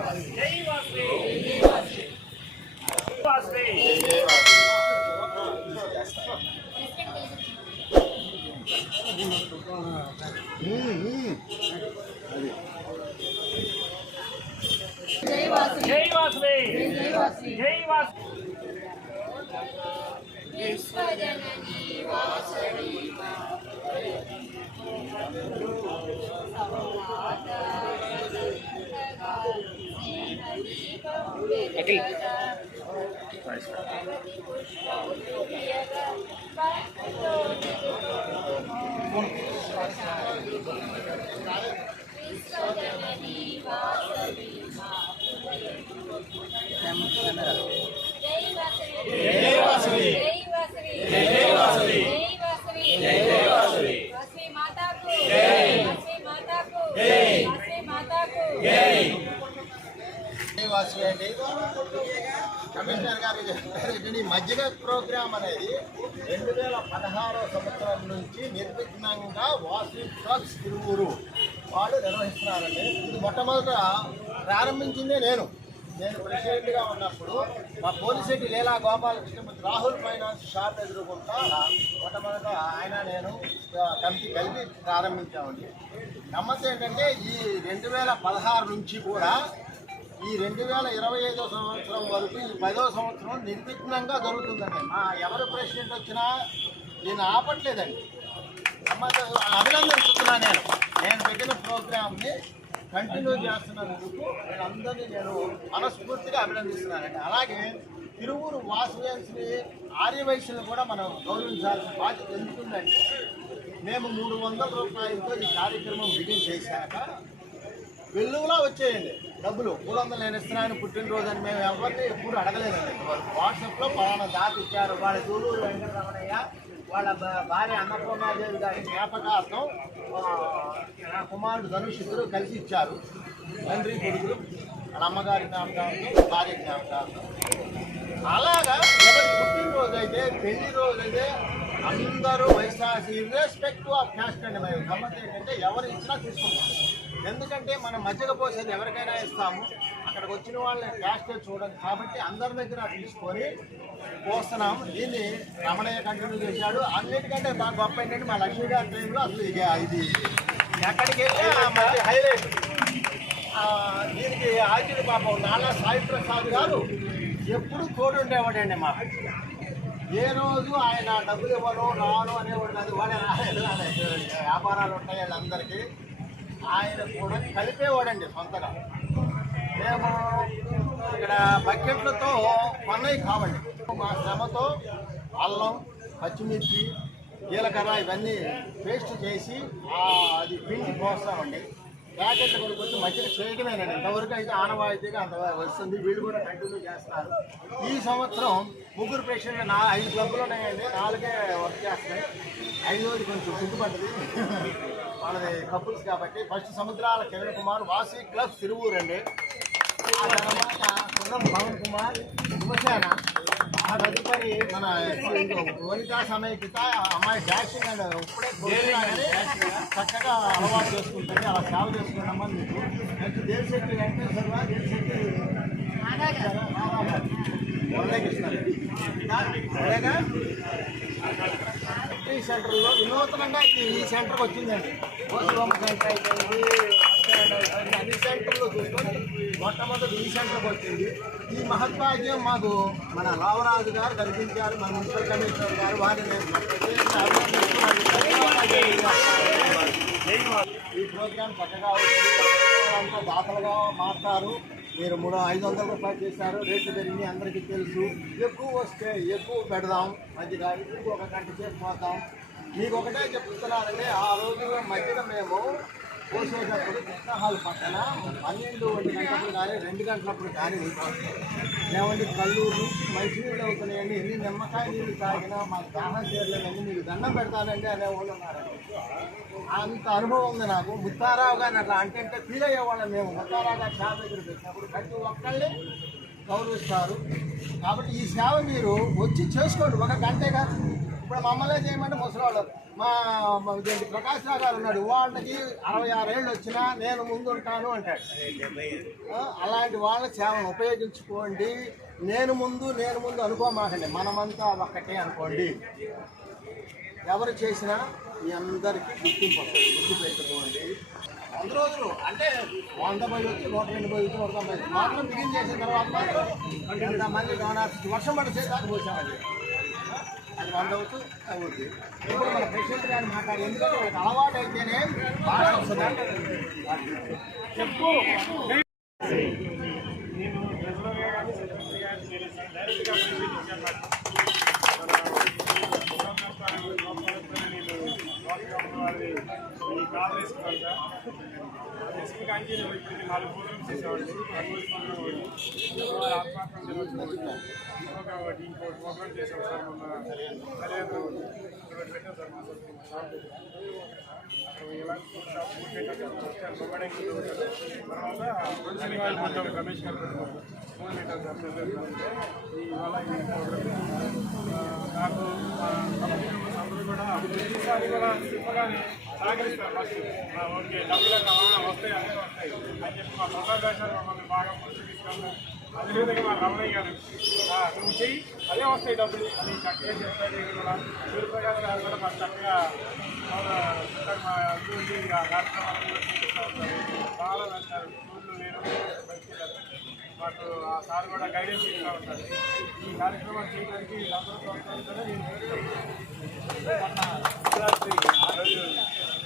జై వాసవి వాసవి జై వాసవి జై వాసవి జై వాసవి జై వాసవి విశ్వజననీ జై వాసవి జై వాసవి జై వాసవి జై వాసవి వాసవి మాతాకు జై వాసవి మాతాకు జై వాసవి మాతాకు జై వాసు అండి కమిషనర్ గారు చెప్పారు ప్రోగ్రాం అనేది రెండు వేల పదహారో సంవత్సరం నుంచి నిర్విఘ్నంగా వాసు ట్రక్స్ తిరువురు వాళ్ళు నిర్వహిస్తున్నారండి. ఇది మొట్టమొదట ప్రారంభించిందే నేను. నేను ప్రెసిడెంట్గా ఉన్నప్పుడు మా పోలిశెట్టి లీలా గోపాలకృష్ణమూర్తి రాహుల్ ఫైనాన్స్ షాప్ ఎదుర్కొంటా మొట్టమొదట ఆయన నేను కమిటీ కలిపి ప్రారంభించామండి. నమ్మకం ఏంటంటే ఈ రెండు వేల పదహారు నుంచి కూడా ఈ రెండు వేల ఇరవై ఐదో సంవత్సరం వరకు ఈ పదో సంవత్సరం నిర్విఘ్నంగా జరుగుతుందండి. మా ఎవరు ప్రెసిడెంట్ వచ్చినా నేను ఆపట్లేదండి. గమ్మత్తు నేను. నేను పెట్టిన ప్రోగ్రామ్ని కంటిన్యూ చేస్తున్నందుకు నేను అందరినీ నేను మనస్ఫూర్తిగా అభినందిస్తున్నానండి. అలాగే తిరువురు వాసువేన్స్ని ఆర్యవైశ్యులు కూడా మనం గౌరవించాల్సిన బాధ్యత ఎందుకుందంటే మేము మూడు వందల రూపాయలతో ఈ కార్యక్రమం బిగిన్ చేశాక వెల్లువలా వచ్చేయండి. డబ్బులు. మూడు వందలు నేను ఇస్తున్నాను పుట్టినరోజు అని మేము ఎవరిని ఎప్పుడు అడగలేదండి. వాట్సాప్లో పలానా దాత ఇచ్చారు. వాళ్ళ దూరూరు వెంకటరమణయ్య వాళ్ళ భా- భార్య అన్నపూర్ణాదేవి గారి జ్ఞాపకార్థం కుమారుడు ధనుష్ ఇద్దరు కలిసి ఇచ్చారు. తండ్రి కొడుకులు వాళ్ళ అమ్మగారి జ్ఞాపకార్థం భార్య జ్ఞాపకార్థం. అలాగా ఎవరి పుట్టినరోజు అయితే పెళ్ళి రోజు అయితే అందరూ వైశాసి ఇర్రెస్పెక్ట్ ఆఫ్ క్యాస్ట్ అండి. మేము గమ్మత్ ఏంటంటే ఎవరు ఇచ్చినా తీసుకుంటాం ఎందుకంటే మనం మధ్యలో పోసేది ఎవరికైనా ఇస్తాము. అక్కడికి వచ్చిన వాళ్ళని క్యాస్ట్ చూడదు కాబట్టి అందరి దగ్గర తీసుకొని పోస్తున్నాం. దీన్ని రమణయ్య కంటిన్యూ చేశాడు. అన్నిటికంటే బాగా గొప్ప ఏంటంటే మా లక్ష్మీ గారి టైంలో అసలు ఇక ఇది. ఎక్కడికి వెళ్తే మళ్ళీ హైలైట్ దీనికి ఆర్జున పాపం నాలా సాయి ప్రసాద్ గారు ఎప్పుడు తోడుండేవాడండి మాకు. ఏ రోజు ఆయన డబ్బులు ఇవ్వను రాను అనేవాడు కాదు. వాడే వ్యాపారాలు ఉంటాయి వాళ్ళందరికీ. ఆయన కూడా కలిపేవాడండి సొంతగా. మేము ఇక్కడ బకెట్లతో కొన్నవి కావండి. మా శ్రమతో అల్లం పచ్చిమిర్చి జీలకర్ర ఇవన్నీ పేస్ట్ చేసి అది పిండి పోస్తామండి. ప్యాకెట్ కొనుక్కొచ్చి మధ్యలో చేయడమేనండి ఇంతవరకు అయితే ఆనవాయితీగా అంత వస్తుంది. వీళ్ళు కూడా కంటిన్యూ చేస్తున్నారు. ఈ సంవత్సరం ముగ్గురు పేషెంట్లు నా ఐదు క్లబ్లు ఉన్నాయండి. నాలుగే వర్క్ చేస్తున్నాయి. ఐదోది కొంచెం గుర్తుపడ్డది వాళ్ళది కపుల్స్ కాబట్టి ఫస్ట్ సముద్రాల కిరణ్ కుమార్ వాసి క్లబ్ తిరువూరు అండి. ఆ తర్వాత సున్నం పవన్ కుమార్ శివసేన ఆ తదుపరి మన వనితా సమయకిత అమ్మాయి డాషింగ్ అండ్ ఇప్పుడే చక్కగా అలవాటు చేసుకుంటుంది అలా సేవ చేసుకున్నామని మీకు. నెక్స్ట్ దేశశెట్టి వెంకటేశ్వర దేశశెట్టి మురళీకృష్ణ ఈ సెంటర్లో వినూతనంగా ఇది ఈ సెంటర్కి వచ్చిందండి. పోస్టుబొమ్మ సెంటర్ అయిపోయింది అయిపోయింది, అన్ని సెంటర్లో చూసుకొని మొట్టమొదటి ఈ సెంటర్కి వచ్చింది. ఈ మహత్భాగ్యం మాకు మన లావరాజు గారు కల్పించారు మన మున్సిపల్ కమిషనర్ గారు వారిని ఈ ప్రోగ్రాం చక్కగా దాతలుగా మారుతారు. మీరు మూడు ఐదు వందల రూపాయలు చేశారు. రేట్లు పెరిగి అందరికీ తెలుసు. ఎక్కువ వస్తే ఎక్కువ పెడదాం. మధ్యగా ఎక్కువ ఒక గంట సేపు పోతాం. మీకు ఒకటే చెప్తున్నానండి ఆ రోజు మధ్యన మేము పోసేటప్పుడు కృష్ణ హాల్ పక్కన పన్నెండు ఒంటి గంటలు కానీ రెండు గంటలప్పుడు కానీ ఏమండి? కల్లూరు మంచినీళ్ళు అవుతున్నాయండి. ఎన్ని నిమ్మకాయ నీళ్ళు తాగినా మాకు దాహం చేయలేదండి మీకు దండం పెడతానండి అనేవాళ్ళు ఉన్నారండి అంత అనుభవం ఉంది నాకు. ముత్తారావు గారిని అట్లా అంటే ఫీల్ అయ్యేవాళ్ళం మేము. ముత్తారావు గారి షాప్ దగ్గర పెట్టినప్పుడు ప్రతి ఒక్కళ్ళే గౌరవిస్తారు. కాబట్టి ఈ సేవ మీరు వచ్చి చేసుకోండి. ఒక గంటే కాదు. ఇప్పుడు మమ్మల్ని చేయమంటే ముసలివాళ్ళు మా మా ఇదేంటి ప్రకాష్ రావు గారు ఉన్నాడు. వాళ్ళకి అరవై ఆరు ఏళ్ళు వచ్చినా నేను ముందు ఉంటాను అంటాడు. అలాంటి వాళ్ళ సేవను ఉపయోగించుకోండి. నేను ముందు నేను ముందు అనుకోమాకండి. మనమంతా ఒక్కటే అనుకోండి. ఎవరు చేసినా మీ అందరికీ గుర్తింపు వస్తుంది. గుర్తింపు పెట్టుకోండి వంద రోజులు అంటే వంద పోయి వచ్చి నూట రెండు పోయి వచ్చి నూట తొంభై మాత్రం బిగిన్ చేసిన తర్వాత మాత్రం ఎంతమంది డోనర్స్? వర్షం పడితే దాకా పోసామండి. అది వంద అవచ్చు అవుతుంది ఇప్పుడు మన ప్రెసిడెంట్ గారు మాట్లాడి ఎందుకంటే వాళ్ళకి అలవాటు అయితేనే బాగా వస్తుంది. చెప్పు. నేను రెగ్యులర్గా గారు డైరెక్ట్గా సార్ ఇప్పటికి నాలుగు ప్రోగ్రామ్స్ చేసేవాడిని అటువంటి ప్రోగ్రామ్ ఇంకో ప్రోగ్రామ్ సార్ మొన్న పెట్టాం సార్ మా షాప్ తర్వాత ఫోన్ సార్ ఇవాళ ఈ ప్రోగ్రామ్ నాకు అందరూ కూడా ప్రతిసారి కూడా చెప్పగానే సహకరిస్తారు ఫస్ట్ ఓకే డబ్బులు కావాలా వస్తాయి అన్నీ వస్తాయి అని చెప్పి మా సొంత దేశాలు మమ్మల్ని బాగా ప్రోత్సహిస్తాము అదేవిధంగా మా రమణయ్య గారు నువ్వు చెయ్యి అదే వస్తాయి డబ్బులు అని చక్కగా చెప్తారు కూడా సూర్యప్రకాశ్ గారు కూడా మాకు చక్కగా మా అభివృద్ధి ఆ కార్యక్రమాలు చూపిస్తూ ఉంటారు చాలా వెళ్తారు స్కూళ్ళు మాకు ఆ సార్ కూడా గైడెన్స్ ఇస్తూ ఉంటారు ఈ కార్యక్రమం చేయడానికి అందరూ నేను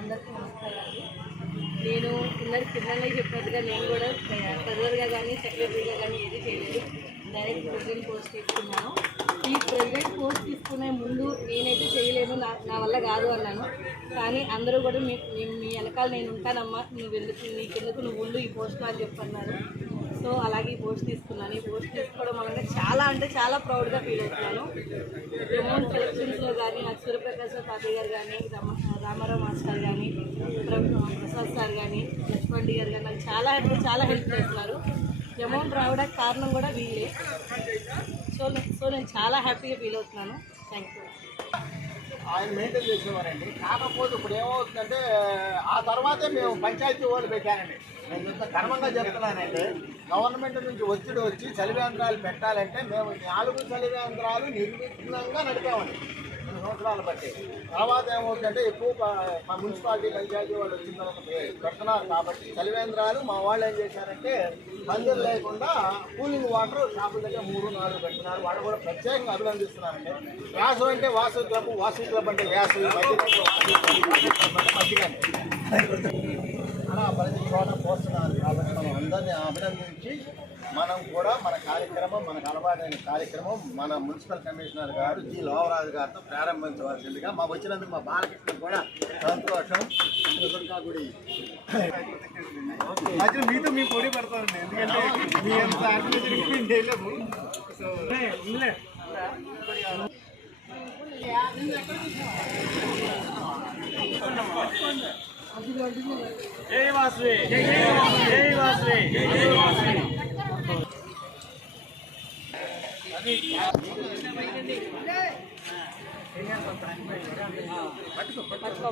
అందరికీ నమస్కారాలు. నేను పిల్లలు పిల్లలే చెప్పినట్టుగా నేను కూడా ట్రెజరర్గా కానీ సెక్రటరీగా కానీ ఏది చేయలేదు. డైరెక్ట్ ప్రెసిడెంట్ పోస్ట్ తీసుకున్నాను. ఈ ప్రెసిడెంట్ పోస్ట్ తీసుకునే ముందు నేనైతే చేయలేను నా నా వల్ల కాదు అన్నాను. కానీ అందరూ కూడా మీ మీ- వెనకాల నేను ఉంటానమ్మా నువ్వు ఎందుకు నీకెందుకు నువ్వు ఉండు ఈ పోస్ట్లో అని చెప్పన్నారు. సో అలాగే ఈ పోస్ట్ తీసుకున్నాను. ఈ పోస్ట్ తీసుకోవడం వలన చాలా అంటే చాలా ప్రౌడ్గా ఫీల్ అవుతున్నాను. అమౌంట్ సెలక్షన్స్లో కానీ నాకు సూర్యప్రకాశ్ తాతయ్య గారు కానీ రామ రామారావు మాస్టర్ కానీ ప్రసాద్ సార్ కానీ లక్ష్మణ్ గారు కానీ నాకు చాలా అంటే చాలా హెల్ప్ చేస్తున్నారు. అమౌంట్ రావడానికి కారణం కూడా వీళ్ళే. సో సో నేను చాలా హ్యాపీగా ఫీల్ అవుతున్నాను. థ్యాంక్ యూ ఆయన మెయింటైన్ చేసేవారండి. కాకపోతే ఇప్పుడు ఏమవుతుందంటే ఆ తర్వాతే మేము పంచాయతీ వాళ్ళు పెట్టానండి నేను ఇంత కర్మంగా చెప్తున్నానండి. గవర్నమెంట్ నుంచి ఒత్తిడి వచ్చి చలివేంద్రాలు పెట్టాలంటే మేము నాలుగు చలివేంద్రాలు నిర్విఘ్నంగా నడిపామండి. సంవత్సరాలు బట్టి తర్వాత ఏమవుతుందంటే ఎక్కువ మున్సిపాలిటీ పంచాయతీ వాళ్ళు వచ్చిన తర్వాత పెడుతున్నారు కాబట్టి చలివేంద్రాలు మా వాళ్ళు ఏం చేశారంటే మందులు లేకుండా కూలింగ్ వాటర్ షాపుల దగ్గర మూడు నాలుగు పెట్టినారు. వాళ్ళు కూడా ప్రత్యేకంగా అభినందిస్తున్నారండి. వ్యాసం అంటే వాసు క్లబ్ వాసు క్లబ్ అంటే వ్యాసు మధ్యగానే అలా ప్రతి చోట పోస్తున్నారు కాబట్టి మనం అందరినీ అభినందించి మనం కూడా మన కార్యక్రమం మనకు అలవాటైన కార్యక్రమం మన మున్సిపల్ కమిషనర్ గారు జి లోవరాజు గారితో ప్రారంభించవలసిందిగా మా వచ్చినందుకు మా బాలకృష్ణ కూడా సంతోషం గుడి మధ్యలో మీతో మీ పోటీ పడతానండి ఎందుకంటే మీ అంత ఆర్గనైజేషన్ చేయలేము సో జై వాసవి. జై వాసవి జై పట్టుకో జై పట్టుకో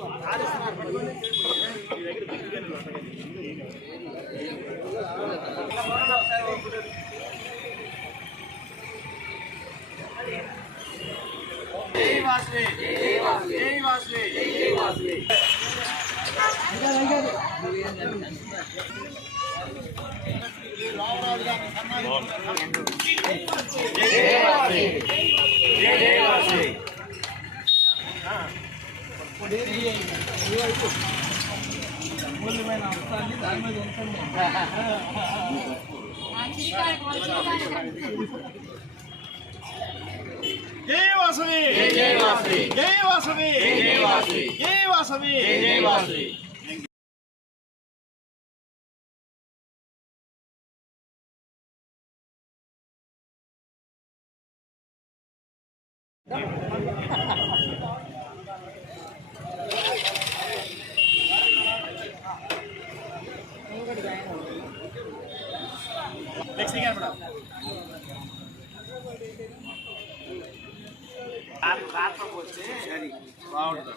జై వాసవి జై వాసవి జై వాసవి జై వాసవి. జై వాసవి. జై వాసవి. జై వాసవి జై వాసవి. జై వాసవి. నెక్స్ట్ ఇంకా మేడం బాగుంటుంది